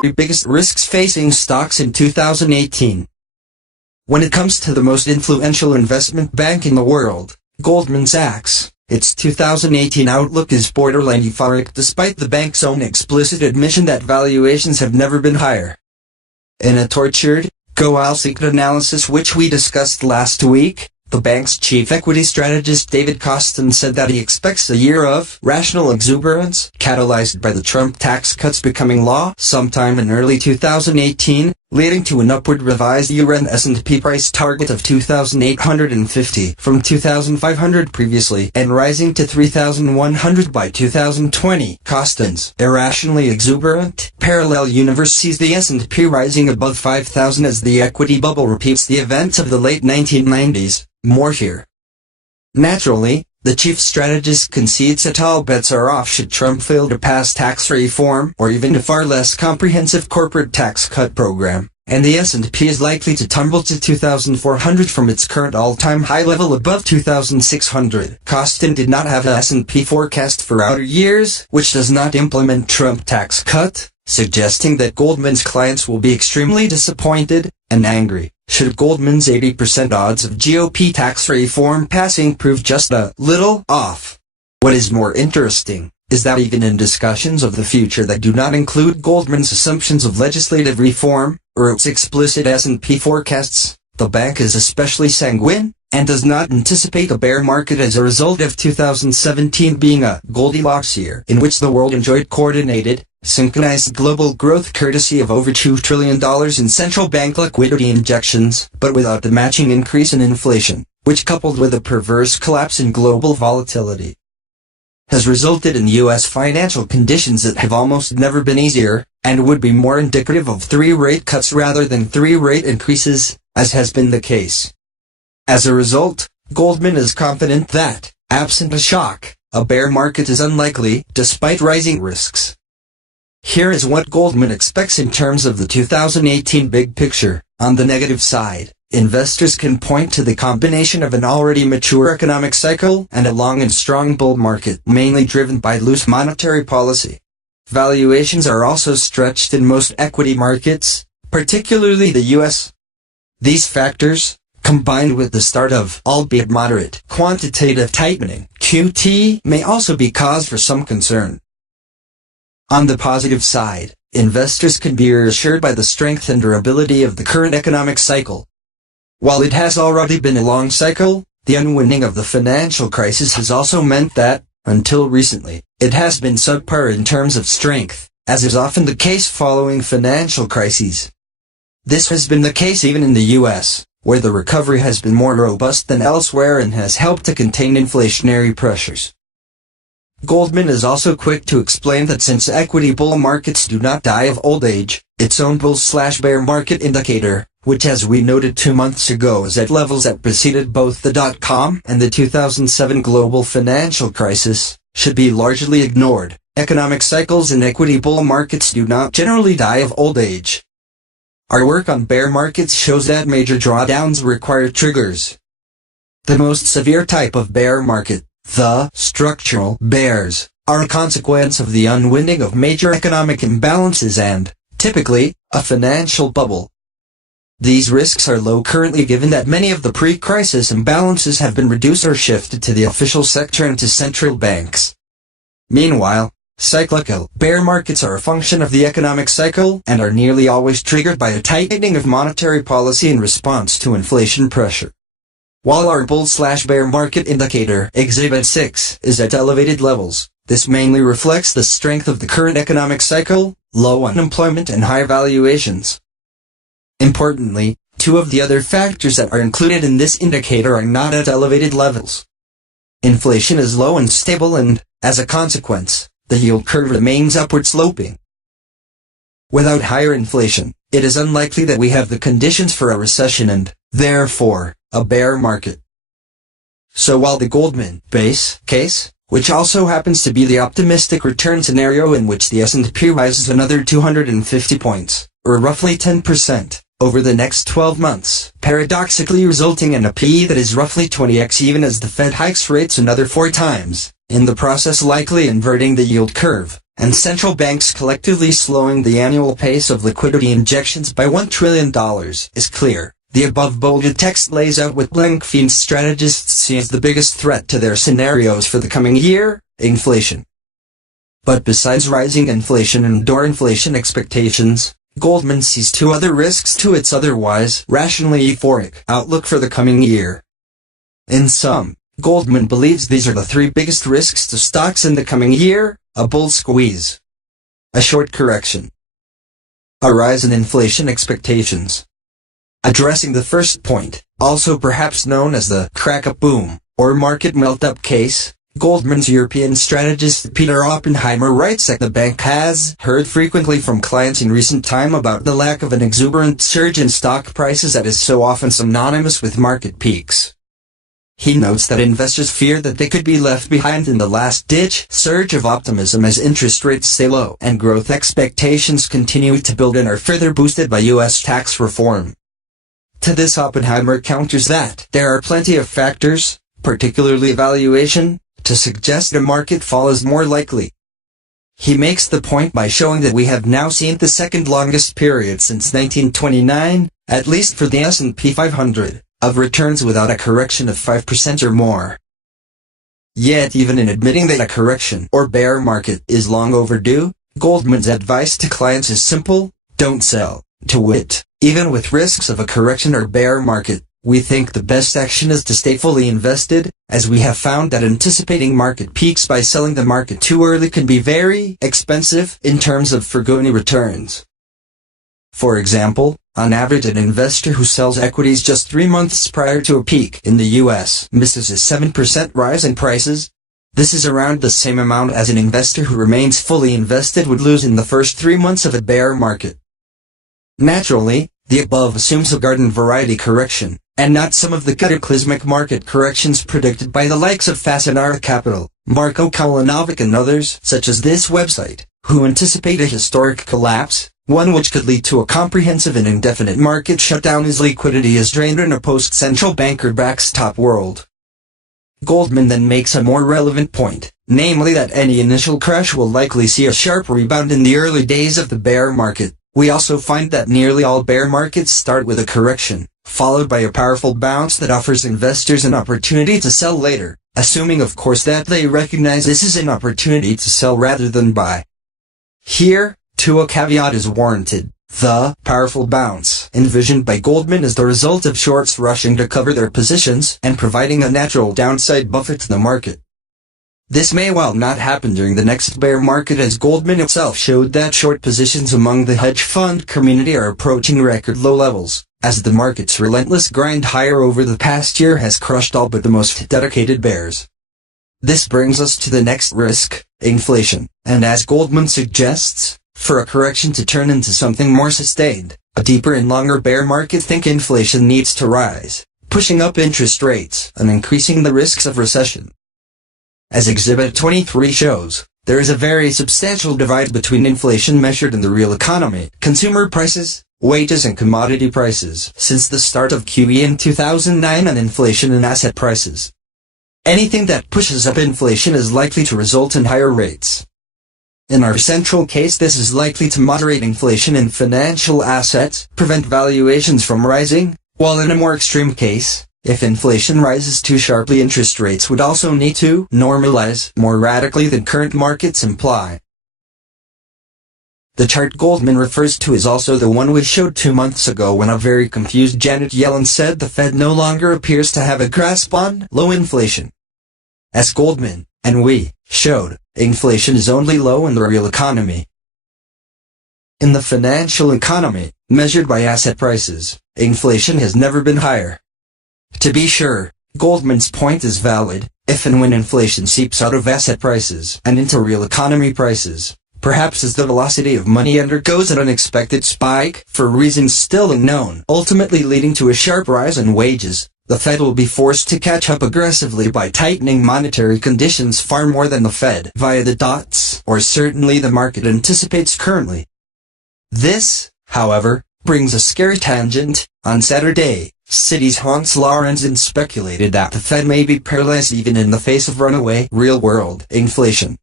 three biggest risks facing stocks in 2018. When it comes to the most influential investment bank in the world, Goldman Sachs, its 2018 outlook is borderline euphoric despite the bank's own explicit admission that valuations have never been higher. In a tortured, go-all-secret analysis which we discussed last week, the bank's chief equity strategist David Kostin said that he expects a year of rational exuberance, catalyzed by the Trump tax cuts becoming law sometime in early 2018, leading to an upward revised year-end S&P price target of 2,850 from 2,500 previously, and rising to 3,100 by 2020. Kostin's irrationally exuberant, parallel universe sees the S&P rising above 5,000 as the equity bubble repeats the events of the late 1990s. More here. Naturally, the chief strategist concedes that all bets are off should Trump fail to pass tax reform or even a far less comprehensive corporate tax cut program, and the S&P is likely to tumble to 2,400 from its current all-time high level above 2,600. Kostin did not have a S&P forecast for outer years, which does not implement Trump tax cut, suggesting that Goldman's clients will be extremely disappointed and angry should Goldman's 80% odds of GOP tax reform passing prove just a little off. What is more interesting is that even in discussions of the future that do not include Goldman's assumptions of legislative reform or its explicit S&P forecasts, the bank is especially sanguine and does not anticipate a bear market as a result of 2017 being a Goldilocks year in which the world enjoyed coordinated, synchronized global growth courtesy of over $2 trillion in central bank liquidity injections, but without the matching increase in inflation, which coupled with a perverse collapse in global volatility, has resulted in U.S. financial conditions that have almost never been easier, and would be more indicative of 3 rate cuts rather than 3 rate increases, as has been the case. As a result, Goldman is confident that, absent a shock, a bear market is unlikely, despite rising risks. Here is what Goldman expects in terms of the 2018 big picture. On the negative side, investors can point to the combination of an already mature economic cycle and a long and strong bull market, mainly driven by loose monetary policy. Valuations are also stretched in most equity markets, particularly the U.S. These factors, combined with the start of, albeit moderate, quantitative tightening, QT, may also be cause for some concern. On the positive side, investors can be reassured by the strength and durability of the current economic cycle. While it has already been a long cycle, the unwinding of the financial crisis has also meant that, until recently, it has been subpar in terms of strength, as is often the case following financial crises. This has been the case even in the U.S., where the recovery has been more robust than elsewhere and has helped to contain inflationary pressures. Goldman is also quick to explain that since equity bull markets do not die of old age, its own bull/bear market indicator, which as we noted 2 months ago is at levels that preceded both the dot-com and the 2007 global financial crisis, should be largely ignored. Economic cycles in equity bull markets do not generally die of old age. Our work on bear markets shows that major drawdowns require triggers. The most severe type of bear market, the structural bears, are a consequence of the unwinding of major economic imbalances and, typically, a financial bubble. These risks are low currently given that many of the pre-crisis imbalances have been reduced or shifted to the official sector and to central banks. Meanwhile, cyclical bear markets are a function of the economic cycle and are nearly always triggered by a tightening of monetary policy in response to inflation pressure. While our bull/bear market indicator, Exhibit 6, is at elevated levels, this mainly reflects the strength of the current economic cycle, low unemployment and high valuations. Importantly, 2 of the other factors that are included in this indicator are not at elevated levels. Inflation is low and stable and, as a consequence, the yield curve remains upward sloping. Without higher inflation, it is unlikely that we have the conditions for a recession and, therefore, a bear market. So while the Goldman base case, which also happens to be the optimistic return scenario in which the S&P rises another 250 points, or roughly 10%, over the next 12 months, paradoxically resulting in a PE that is roughly 20x even as the Fed hikes rates another 4 times, in the process likely inverting the yield curve, and central banks collectively slowing the annual pace of liquidity injections by $1 trillion is clear. The above bolded text lays out what Brookfield strategists see as the biggest threat to their scenarios for the coming year: inflation. But besides rising inflation and inflation expectations, Goldman sees two other risks to its otherwise rationally euphoric outlook for the coming year. In sum, Goldman believes these are the three biggest risks to stocks in the coming year: a bull squeeze, a short correction, a rise in inflation expectations. Addressing the first point, also perhaps known as the crack-up boom, or market melt-up case, Goldman's European strategist Peter Oppenheimer writes that the bank has heard frequently from clients in recent time about the lack of an exuberant surge in stock prices that is so often synonymous with market peaks. He notes that investors fear that they could be left behind in the last-ditch surge of optimism as interest rates stay low and growth expectations continue to build and are further boosted by U.S. tax reform. To this, Oppenheimer counters that there are plenty of factors, particularly valuation, to suggest a market fall is more likely. He makes the point by showing that we have now seen the second longest period since 1929, at least for the S&P 500, of returns without a correction of 5% or more. Yet even in admitting that a correction or bear market is long overdue, Goldman's advice to clients is simple: don't sell. To wit, even with risks of a correction or bear market, we think the best action is to stay fully invested, as we have found that anticipating market peaks by selling the market too early can be very expensive in terms of foregone returns. For example, on average an investor who sells equities just 3 months prior to a peak in the US misses a 7% rise in prices. This is around the same amount as an investor who remains fully invested would lose in the first 3 months of a bear market. Naturally, the above assumes a garden variety correction, and not some of the cataclysmic market corrections predicted by the likes of Fasanara Capital, Marko Kalanovic and others, such as this website, who anticipate a historic collapse, one which could lead to a comprehensive and indefinite market shutdown as liquidity is drained in a post-central banker backstop world. Goldman then makes a more relevant point, namely that any initial crash will likely see a sharp rebound in the early days of the bear market. We also find that nearly all bear markets start with a correction, followed by a powerful bounce that offers investors an opportunity to sell later, assuming of course that they recognize this is an opportunity to sell rather than buy. Here, too, a caveat is warranted. The powerful bounce envisioned by Goldman is the result of shorts rushing to cover their positions and providing a natural downside buffer to the market. This may well not happen during the next bear market, as Goldman itself showed that short positions among the hedge fund community are approaching record low levels, as the market's relentless grind higher over the past year has crushed all but the most dedicated bears. This brings us to the next risk, inflation, and as Goldman suggests, for a correction to turn into something more sustained, a deeper and longer bear market, think inflation needs to rise, pushing up interest rates and increasing the risks of recession. As Exhibit 23 shows, there is a very substantial divide between inflation measured in the real economy, consumer prices, wages and commodity prices, since the start of QE in 2009, and inflation in asset prices. Anything that pushes up inflation is likely to result in higher rates. In our central case, this is likely to moderate inflation in financial assets, prevent valuations from rising, while in a more extreme case, if inflation rises too sharply, interest rates would also need to normalize more radically than current markets imply. The chart Goldman refers to is also the one we showed 2 months ago when a very confused Janet Yellen said the Fed no longer appears to have a grasp on low inflation. As Goldman, and we, showed, inflation is only low in the real economy. In the financial economy, measured by asset prices, inflation has never been higher. To be sure, Goldman's point is valid. If and when inflation seeps out of asset prices and into real economy prices, perhaps as the velocity of money undergoes an unexpected spike for reasons still unknown, ultimately leading to a sharp rise in wages, the Fed will be forced to catch up aggressively by tightening monetary conditions far more than the Fed via the dots, or certainly the market anticipates currently. This, however, brings a scary tangent. On Saturday, Citi's Hans Lorenzen speculated that the Fed may be paralyzed even in the face of runaway real-world inflation,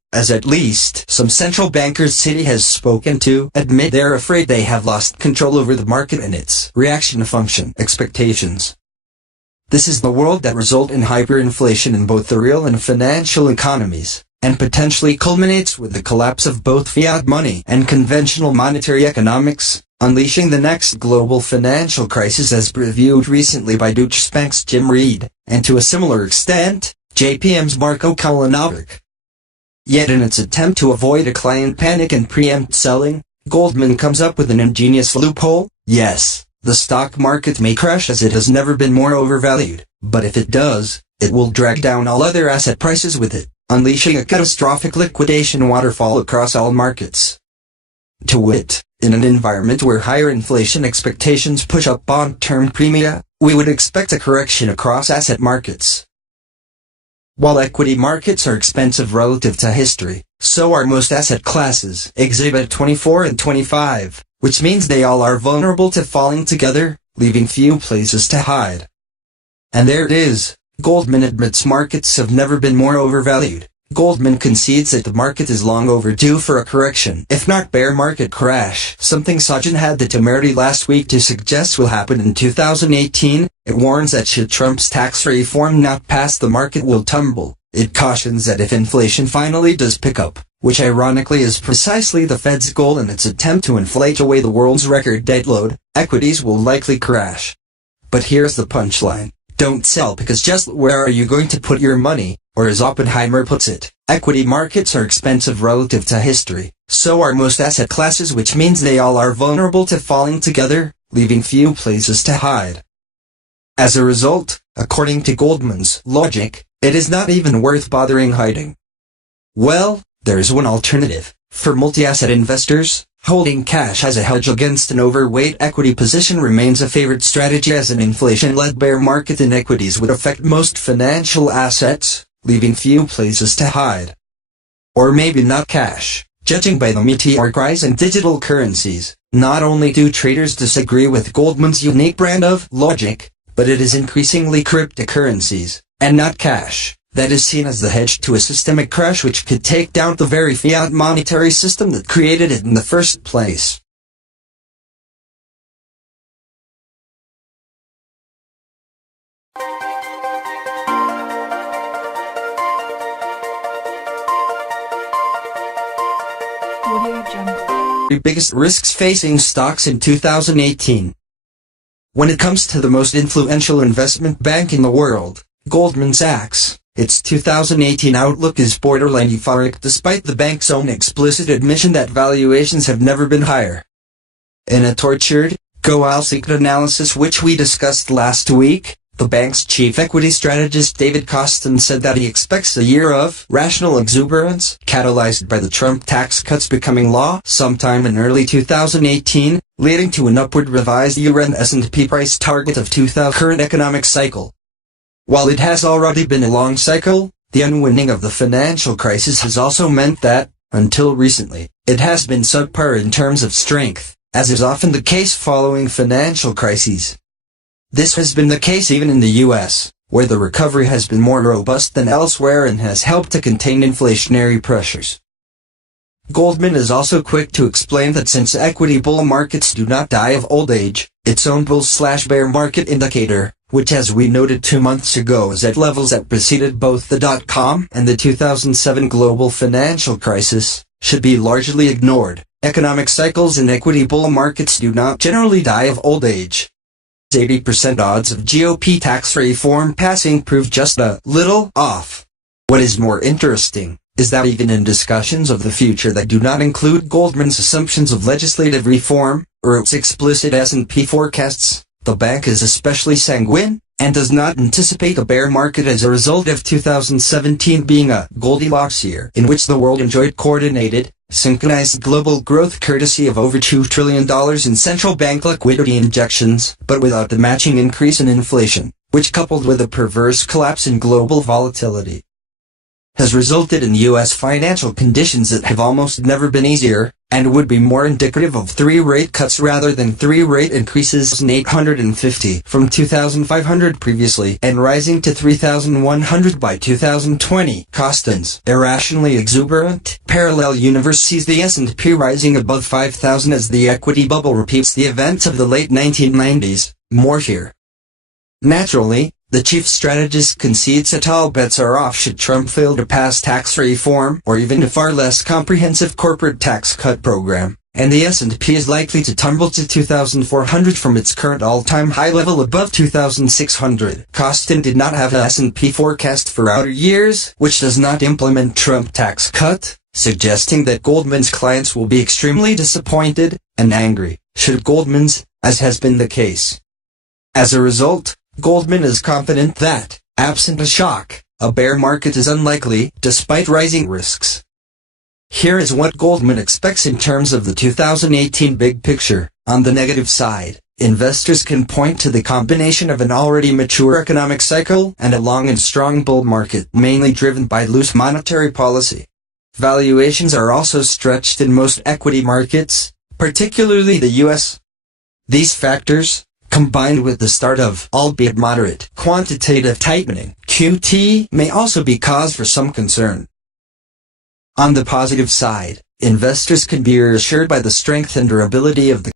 as at least some central bankers Citi has spoken to admit they're afraid they have lost control over the market and its reaction function expectations. This is the world that results in hyperinflation in both the real and financial economies, and potentially culminates with the collapse of both fiat money and conventional monetary economics, unleashing the next global financial crisis as previewed recently by Deutsche Bank's Jim Reed, and to a similar extent, JPM's Marco Kalanovic. Yet in its attempt to avoid a client panic and preempt selling, Goldman comes up with an ingenious loophole. Yes, the stock market may crash as it has never been more overvalued, but if it does, it will drag down all other asset prices with it, unleashing a catastrophic liquidation waterfall across all markets. To wit, in an environment where higher inflation expectations push up bond-term premia, we would expect a correction across asset markets. While equity markets are expensive relative to history, so are most asset classes, Exhibit 24 and 25, which means they all are vulnerable to falling together, leaving few places to hide. And there it is, Goldman admits markets have never been more overvalued. Goldman concedes that the market is long overdue for a correction, if not bear market crash, something Sajjan had the temerity last week to suggest will happen in 2018. It warns that should Trump's tax reform not pass, the market will tumble. It cautions that if inflation finally does pick up, which ironically is precisely the Fed's goal in its attempt to inflate away the world's record debt load, equities will likely crash. But here's the punchline. Don't sell, because just where are you going to put your money? Or as Oppenheimer puts it, equity markets are expensive relative to history, so are most asset classes, which means they all are vulnerable to falling together, leaving few places to hide. As a result, according to Goldman's logic, it is not even worth bothering hiding. Well, there's one alternative. For multi-asset investors, holding cash as a hedge against an overweight equity position remains a favorite strategy, as an inflation-led bear market in equities would affect most financial assets, leaving few places to hide. Or maybe not cash. Judging by the meteoric rise in digital currencies, not only do traders disagree with Goldman's unique brand of logic, but it is increasingly cryptocurrencies, and not cash, that is seen as the hedge to a systemic crash which could take down the very fiat monetary system that created it in the first place. The biggest risks facing stocks in 2018. When it comes to the most influential investment bank in the world, Goldman Sachs, its 2018 outlook is borderline euphoric despite the bank's own explicit admission that valuations have never been higher. In a tortured, go-all-secret analysis which we discussed last week, the bank's chief equity strategist David Kostin said that he expects a year of rational exuberance, catalyzed by the Trump tax cuts becoming law sometime in early 2018, leading to an upward revised year-end S&P price target of 2,000 current economic cycle. While it has already been a long cycle, the unwinding of the financial crisis has also meant that, until recently, it has been subpar in terms of strength, as is often the case following financial crises. This has been the case even in the U.S., where the recovery has been more robust than elsewhere and has helped to contain inflationary pressures. Goldman is also quick to explain that since equity bull markets do not die of old age, its own bull/bear market indicator, which as we noted 2 months ago is at levels that preceded both the dot-com and the 2007 global financial crisis, should be largely ignored. Economic cycles in equity bull markets do not generally die of old age. 80% odds of GOP tax reform passing prove just a little off. What is more interesting is that even in discussions of the future that do not include Goldman's assumptions of legislative reform, or its explicit S&P forecasts, the bank is especially sanguine, and does not anticipate a bear market as a result of 2017 being a Goldilocks year in which the world enjoyed coordinated, synchronized global growth courtesy of over $2 trillion in central bank liquidity injections, but without the matching increase in inflation, which coupled with a perverse collapse in global volatility, has resulted in U.S. financial conditions that have almost never been easier, and would be more indicative of 3 rate cuts rather than 3 rate increases. 850 from 2,500 previously, and rising to 3,100 by 2020. Costins, irrationally exuberant. Parallel universe sees the S&P rising above 5,000 as the equity bubble repeats the events of the late 1990s. More here. Naturally, the chief strategist concedes that all bets are off should Trump fail to pass tax reform or even a far less comprehensive corporate tax cut program, and the S&P is likely to tumble to 2,400 from its current all-time high level above 2,600. Costin did not have a S&P forecast for outer years, which does not implement Trump tax cut, suggesting that Goldman's clients will be extremely disappointed and angry, should Goldman's, as has been the case. As a result, Goldman is confident that, absent a shock, a bear market is unlikely, despite rising risks. Here is what Goldman expects in terms of the 2018 big picture. On the negative side, investors can point to the combination of an already mature economic cycle and a long and strong bull market, mainly driven by loose monetary policy. Valuations are also stretched in most equity markets, particularly the U.S. These factors, combined with the start of, albeit moderate, quantitative tightening, QT, may also be cause for some concern. On the positive side, investors can be reassured by the strength and durability of the